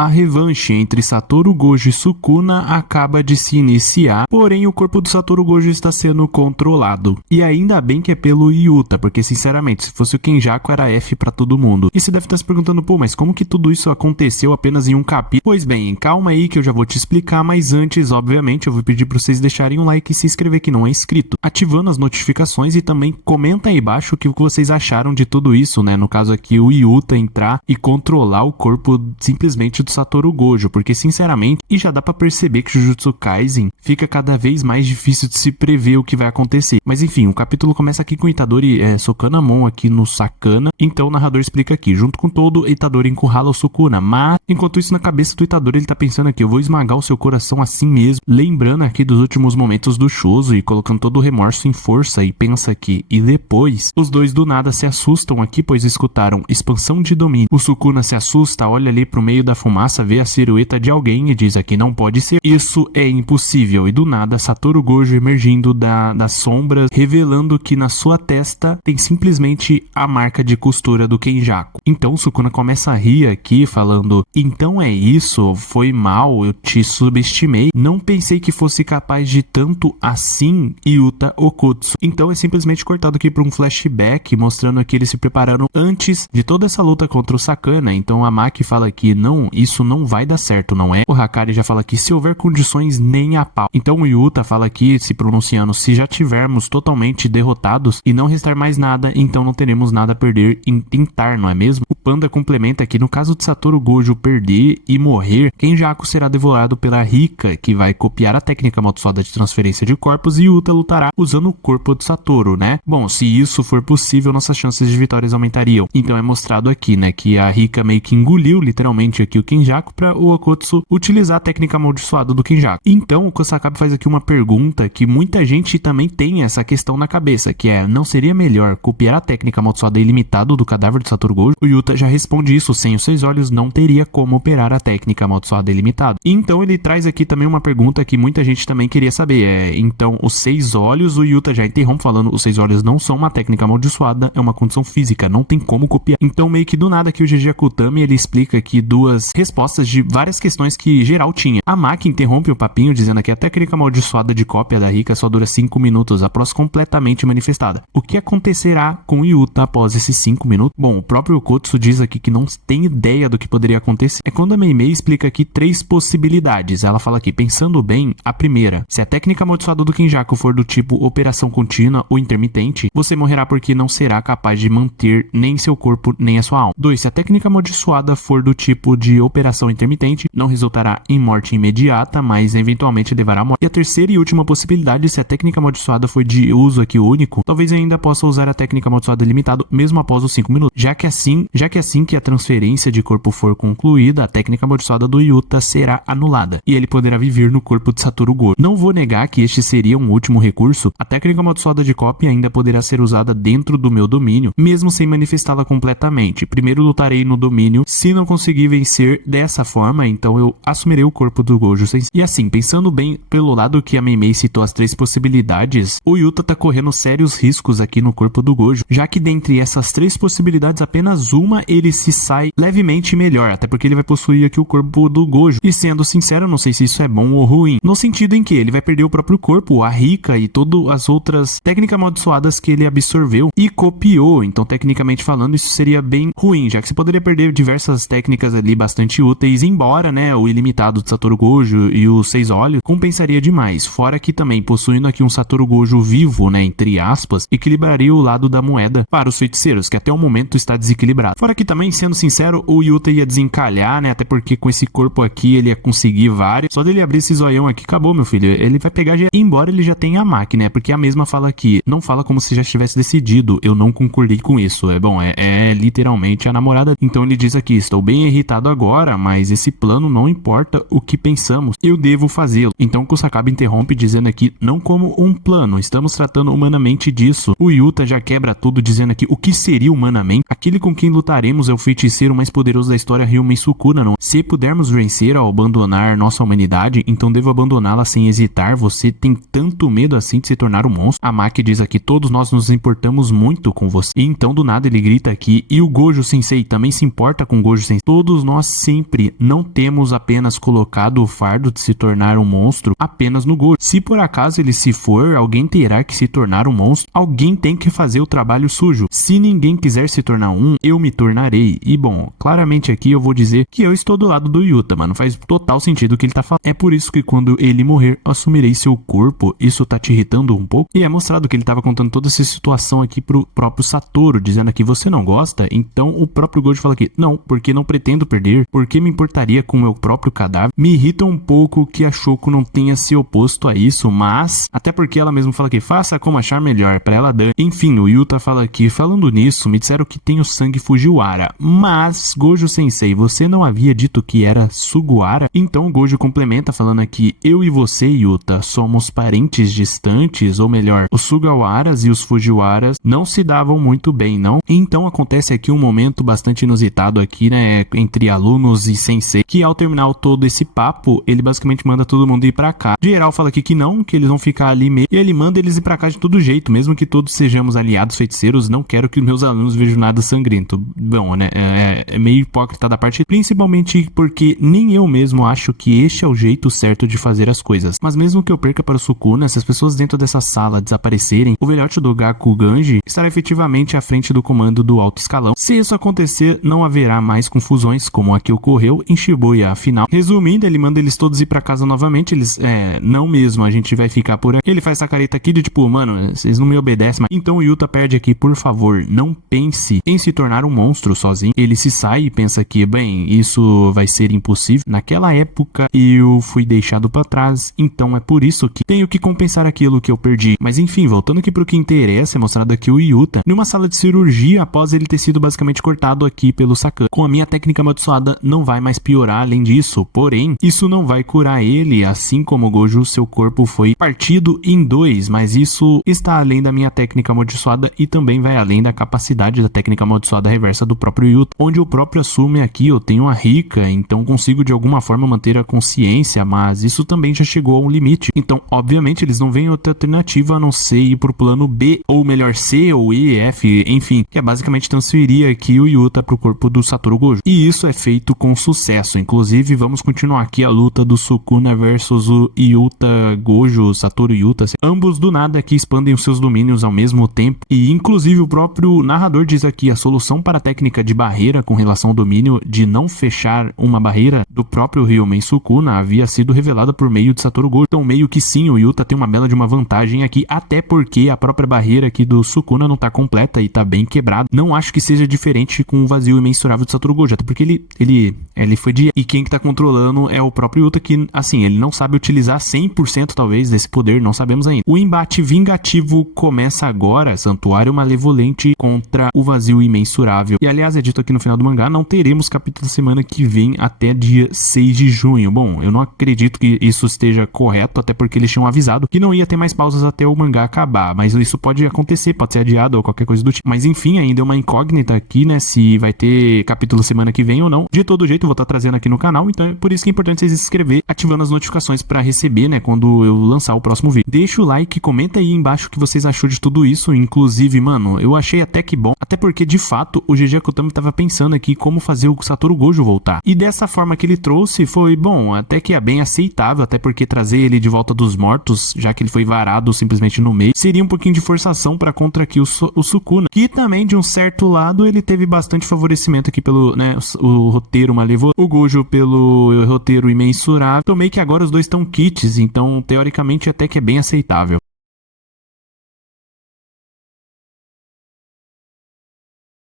A revanche entre Satoru Gojo e Sukuna acaba de se iniciar, porém o corpo do Satoru Gojo está sendo controlado. E ainda bem que é pelo Yuta, porque sinceramente, se fosse o Kenjaku era F pra todo mundo. E você deve estar se perguntando, pô, mas como que tudo isso aconteceu apenas em um capítulo? Pois bem, calma aí que eu já vou te explicar, mas antes, obviamente, eu vou pedir pra vocês deixarem um like e se inscrever que não é inscrito, ativando as notificações e também comenta aí embaixo o que vocês acharam de tudo isso, né? No caso aqui, o Yuta entrar e controlar o corpo simplesmente do Satoru Gojo, porque sinceramente, e já dá pra perceber que Jujutsu Kaisen fica cada vez mais difícil de se prever o que vai acontecer. Mas enfim, o capítulo começa aqui com o Itadori socando a mão aqui no Sakana, então o narrador explica aqui, junto com todo, Itadori encurrala o Sukuna, mas enquanto isso na cabeça do Itadori ele tá pensando aqui, eu vou esmagar o seu coração assim mesmo, lembrando aqui dos últimos momentos do Shuzo e colocando todo o remorso em força e pensa aqui, e depois, os dois do nada se assustam aqui, pois escutaram expansão de domínio. O Sukuna se assusta, olha ali pro meio da fumaça, vê a silhueta de alguém e diz aqui, não pode ser, isso é impossível, e do nada Satoru Gojo emergindo das sombras, revelando que na sua testa tem simplesmente a marca de costura do Kenjaku. Então Sukuna começa a rir aqui, falando, então é isso, foi mal, eu te subestimei, não pensei que fosse capaz de tanto assim, Yuta Okutsu. Então é simplesmente cortado aqui para um flashback, mostrando que eles se prepararam antes de toda essa luta contra o Sakana. Então a Maki fala que não, isso não vai dar certo, não é? O Hakari já fala que se houver condições, nem a pau. Então o Yuta fala aqui, se pronunciando, se já tivermos totalmente derrotados e não restar mais nada, então não teremos nada a perder em tentar, não é mesmo? O Panda complementa que no caso de Satoru Gojo perder e morrer, Kenjaku será devorado pela Rika, que vai copiar a técnica amaldiçoada de transferência de corpos, e Yuta lutará usando o corpo de Satoru, né? Bom, se isso for possível, nossas chances de vitórias aumentariam. Então é mostrado aqui, né, que a Rika meio que engoliu literalmente aqui o Kenjaku para o Okutsu utilizar a técnica amaldiçoada do Kenjaku. Então o Kusakabe faz aqui uma pergunta que muita gente também tem essa questão na cabeça, que é, não seria melhor copiar a técnica amaldiçoada ilimitada do cadáver de Satoru Gojo? O Yuta já responde isso, sem os 6 olhos não teria como operar a técnica amaldiçoada ilimitada. Então ele traz aqui também uma pergunta que muita gente também queria saber, então os 6 olhos, o Yuta já interrompe falando, os 6 olhos não são uma técnica amaldiçoada, é uma condição física, não tem como copiar. Então meio que do nada aqui o GG Akutami, ele explica aqui duas respostas de várias questões que geral tinha. A Maki interrompe o papinho dizendo que a técnica amaldiçoada de cópia da Rika só dura 5 minutos após completamente manifestada. O que acontecerá com o Yuta após esses 5 minutos? Bom, o próprio Okutsu diz aqui que não tem ideia do que poderia acontecer. É quando a Meimei explica aqui 3 possibilidades. Ela fala aqui, pensando bem, a primeira, se a técnica amaldiçoada do Kenjaku for do tipo operação contínua ou intermitente, você morrerá porque não será capaz de manter nem seu corpo nem a sua alma. 2. Se a técnica amaldiçoada for do tipo de operação intermitente, não resultará em morte imediata, mas eventualmente levará à morte. E a terceira e última possibilidade, se a técnica amaldiçoada for de uso aqui único, talvez ainda possa usar a técnica amaldiçoada limitada mesmo após os 5 minutos. Já que assim que a transferência de corpo for concluída, a técnica amaldiçoada do Yuta será anulada e ele poderá viver no corpo de Satoru Gojo. Não vou negar que este seria um último recurso, a técnica amaldiçoada de cópia ainda poderá ser usada dentro do meu domínio, mesmo sem manifestá-la completamente. Primeiro lutarei no domínio, se não conseguir vencer dessa forma, então eu assumirei o corpo do Gojo. E assim, pensando bem pelo lado que a Meimei citou as 3 possibilidades, o Yuta tá correndo sérios riscos aqui no corpo do Gojo, já que dentre essas 3 possibilidades, apenas uma ele se sai levemente melhor, até porque ele vai possuir aqui o corpo do Gojo. E sendo sincero, não sei se isso é bom ou ruim, no sentido em que ele vai perder o próprio corpo, a Rika e todas as outras técnicas amaldiçoadas que ele absorveu e copiou. Então, tecnicamente falando, isso seria bem ruim, já que você poderia perder diversas técnicas ali bastante úteis, embora, né, o ilimitado de Satoru Gojo e os 6 olhos compensaria demais. Fora que também, possuindo aqui um Satoru Gojo vivo, né, entre aspas, equilibraria o lado da moeda para os feiticeiros, que até o momento está desequilibrado. Fora que também, sendo sincero, o Yuta ia desencalhar, né, até porque com esse corpo aqui ele ia conseguir vários. Só dele abrir esse zoião aqui, acabou, meu filho. Ele vai pegar, embora ele já tenha a máquina, né, porque a mesma fala aqui, não fala como se já estivesse decidido, eu não concordei com isso. É literalmente a namorada. Então ele diz aqui, estou bem irritado agora, mas esse plano não importa o que pensamos, eu devo fazê-lo. Então Kusakabe interrompe dizendo aqui, não como um plano, estamos tratando humanamente disso. O Yuta já quebra tudo dizendo aqui, o que seria humanamente? Aquele com quem lutaremos é o feiticeiro mais poderoso da história, Ryumen Sukuna, não? Se pudermos vencer ao abandonar nossa humanidade, então devo abandoná-la sem hesitar. Você tem tanto medo assim de se tornar um monstro? A Maki diz aqui, todos nós nos importamos muito com você. E então do nada ele grita aqui, e o Gojo Sensei também se importa com o Gojo Sensei? Todos nós sempre não temos apenas colocado o fardo de se tornar um monstro apenas no Gojo. Se por acaso ele se for, alguém terá que se tornar um monstro, alguém tem que fazer o trabalho sujo. Se ninguém quiser se tornar um, eu me tornarei. E bom, claramente aqui eu vou dizer que eu estou do lado do Yuta, mano, faz total sentido o que ele tá falando. É por isso que quando ele morrer, assumirei seu corpo. Isso tá te irritando um pouco? E é mostrado que ele tava contando toda essa situação aqui pro próprio Satoru, dizendo que você não gosta, então o próprio Gojo fala aqui, não, porque não pretendo perder, porque me importaria com o meu próprio cadáver. Me irrita um pouco que a Shoko não tenha se oposto a isso, mas até porque ela mesma fala que faça como achar melhor pra ela dar. Enfim, o Yuta fala aqui, falando nisso, me disseram que tem o sangue Fujiwara, mas Gojo Sensei, você não havia dito que era Sugawara? Então o Gojo complementa falando aqui, eu e você, Yuta, somos parentes distantes, ou melhor, os Sugawaras e os Fujiwaras não se davam muito bem, não? Então acontece aqui um momento bastante inusitado aqui, né, entre alunos e sensei, que ao terminar todo esse papo, ele basicamente manda todo mundo ir pra cá. Geral fala aqui que não, que eles vão ficar ali mesmo, e ele manda eles ir pra cá de todo jeito, mesmo que todos sejamos aliados feiticeiros, não quero que os meus alunos vejam nada sangrento. Bom, né, é meio hipócrita da parte, principalmente porque nem eu mesmo acho que este é o jeito certo de fazer as coisas. Mas mesmo que eu perca para o Sukuna, se as pessoas dentro dessa sala desaparecerem, o velhote do Gaku Ganji estará efetivamente à frente do comando do alto escalão. Se isso acontecer, não haverá mais confusões como a que ocorreu em Shibuya. Afinal, resumindo, ele manda eles todos ir pra casa novamente, eles, não mesmo, a gente vai ficar por aqui. Ele faz essa careta aqui de tipo, mano, vocês não me obedecem, mas... Então o Yuta perde aqui, por favor, não pense em se tornar um monstro sozinho. Ele se sai e pensa que, bem, isso vai ser impossível. Naquela época, eu fui deixado pra trás, então é por isso que tenho que compensar aquilo que eu perdi. Mas enfim, voltando aqui pro que interessa, é mostrado aqui o Yuta numa sala de cirurgia após ele ter sido basicamente cortado aqui pelo Sakana. Com a minha técnica amaldiçoada não vai mais piorar além disso, porém, isso não vai curar ele, assim como o Gojo, seu corpo foi partido em dois, mas isso está além da minha técnica amaldiçoada e também vai além da capacidade da técnica amaldiçoada reversa do próprio Yuta, onde o próprio assume aqui, eu tenho a rica, então consigo de alguma forma manter a consciência, mas isso também já chegou a um limite. Então, obviamente, eles não veem outra alternativa a não ser ir pro plano B, ou melhor, C ou E, F, enfim, que é basicamente transferir aqui o Yuta pro corpo do Satoru Gojo. E isso é feito com sucesso. Inclusive, vamos continuar aqui a luta do Sukuna versus o Yuta Gojo, Satoru Yuta. Ambos do nada aqui expandem os seus domínios ao mesmo tempo. E inclusive o próprio narrador diz aqui a solução para a técnica de barreira com relação ao domínio de não fechar uma barreira do próprio Ryumen Sukuna havia sido revelada por meio de Satoru Gojo. Então meio que sim, o Yuta tem uma bela de uma vantagem aqui, até porque a própria barreira aqui do Sukuna não tá completa e tá bem quebrada. Não acho que seja diferente com o vazio imensurável de Satoru Gojo, até porque ele foi de... E quem que tá controlando é o próprio Yuta, que assim, ele não sabe utilizar 100% talvez desse poder, não sabemos ainda. O embate vingativo começa agora, Santuário Malevolente contra o vazio imensurável. E aliás, é dito aqui no final do mangá, não teremos capítulo da semana que vem até dia 6 de junho. Bom, eu não acredito que isso esteja correto, até porque eles tinham avisado que não ia ter mais pausas até o mangá acabar, mas isso pode acontecer, pode ser adiado ou qualquer coisa do tipo. Mas enfim, ainda é uma incógnita aqui, né, se vai ter capítulo semana que vem ou não. De todo jeito, eu vou estar trazendo aqui no canal, então é por isso que é importante vocês se inscrever, ativando as notificações para receber, né, quando eu lançar o próximo vídeo. Deixa o like, comenta aí embaixo o que vocês achou de tudo isso, inclusive, mano, eu achei até que bom, até porque, de fato, o GG Akutami tava pensando aqui como fazer o Satoru Gojo voltar. E dessa forma que ele trouxe, foi, bom, até que é bem aceitável, até porque trazer ele de volta dos mortos, já que ele foi varado simplesmente no meio, seria um pouquinho de forçação para contra aqui o Sukuna, que também, de um certo lado, ele teve bastante favorecimento aqui pelo, né, o roteiro Malevolente, o Gojo pelo roteiro imensurável. Tomei que agora os dois estão kits, então, teoricamente, até que é bem aceitável.